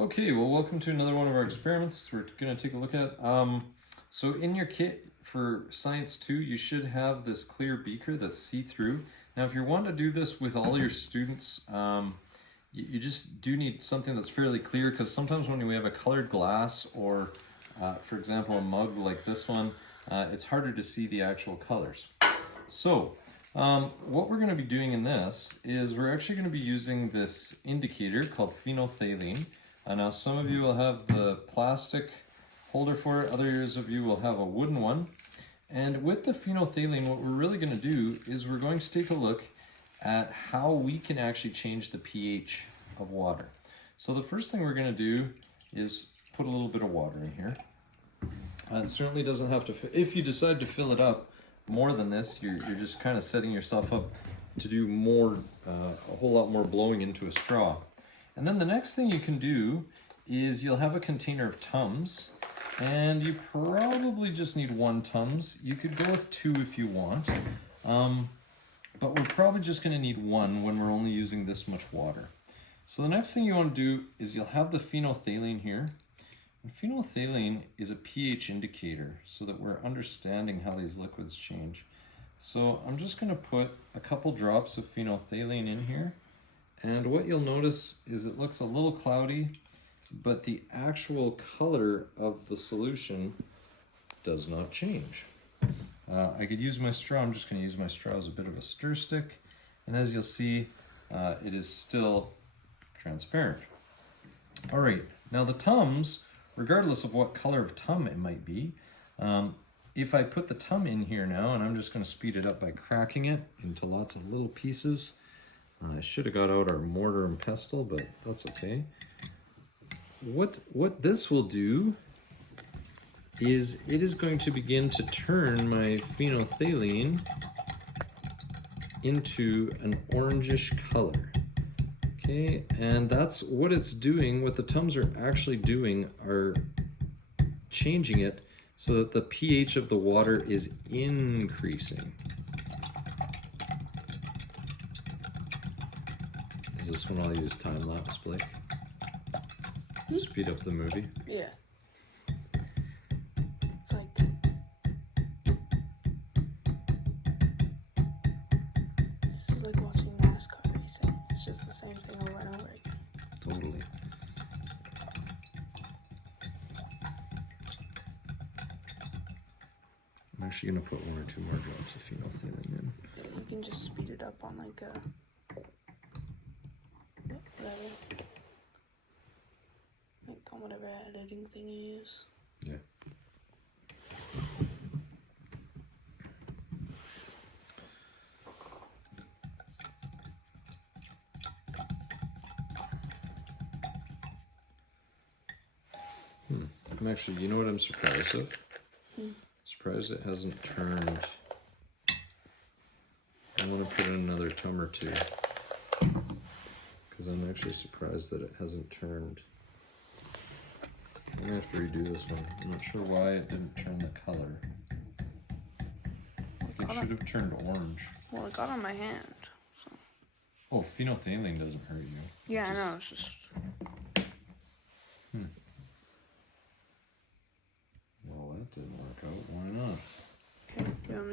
Okay, well, welcome to another one of our experiments we're going to take a look at. So in your kit for Science 2, you should have this clear beaker that's see-through. Now, if you want to do this with all your students, you just do need something that's fairly clear, because sometimes when we have a colored glass or, for example, a mug like this one, it's harder to see the actual colors. So, what we're going to be doing in this is we're actually going to be using this indicator called phenolphthalein. Now some of you will have the plastic holder for it, others of you will have a wooden one. And with the phenolphthalein, what we're really going to do is we're going to take a look at how we can actually change the pH of water. So the first thing we're going to do is put a little bit of water in here. It certainly doesn't have to, if you decide to fill it up more than this, you're just kind of setting yourself up to do more, a whole lot more blowing into a straw. And then the next thing you can do is you'll have a container of Tums, and you probably just need 1 Tums. You could go with 2 if you want, but we're probably just going to need 1 when we're only using this much water. So the next thing you want to do is you'll have the phenolphthalein here. And phenolphthalein is a pH indicator so that we're understanding how these liquids change. So I'm just going to put a couple drops of phenolphthalein in here. And what you'll notice is it looks a little cloudy, but the actual color of the solution does not change. I could use my straw. I'm just going to use my straw as a bit of a stir stick. And as you'll see, it is still transparent. All right, now the Tums, regardless of what color of Tum it might be, if I put the Tum in here now, and I'm just going to speed it up by cracking it into lots of little pieces. I should have got out our mortar and pestle, but that's okay. What this will do is it is going to begin to turn my phenolphthalein into an orangish color. Okay, and that's what it's doing. What the Tums are actually doing are changing it so that the pH of the water is increasing. Is this one I'll use time lapse, Blake? Speed up the movie. Yeah. It's like this is like watching NASCAR racing. It's just the same thing over and over again. Totally. I'm actually going to put 1 or 2 more drops of phenolphthalein in. Yeah, you can just speed it up on like a whatever. Like on whatever editing thing you use. Yeah. I'm actually, you know what I'm surprised of? Surprised it hasn't turned. I want to put in another Tum or 2. Because I'm actually surprised that it hasn't turned. I'm going to have to redo this one. I'm not sure why it didn't turn the color. It should have turned orange. Well, it got on my hand. So. Oh, phenolphthalein doesn't hurt you. Yeah, I know. It's just. Well, that didn't work out. Why not? Okay, do you want me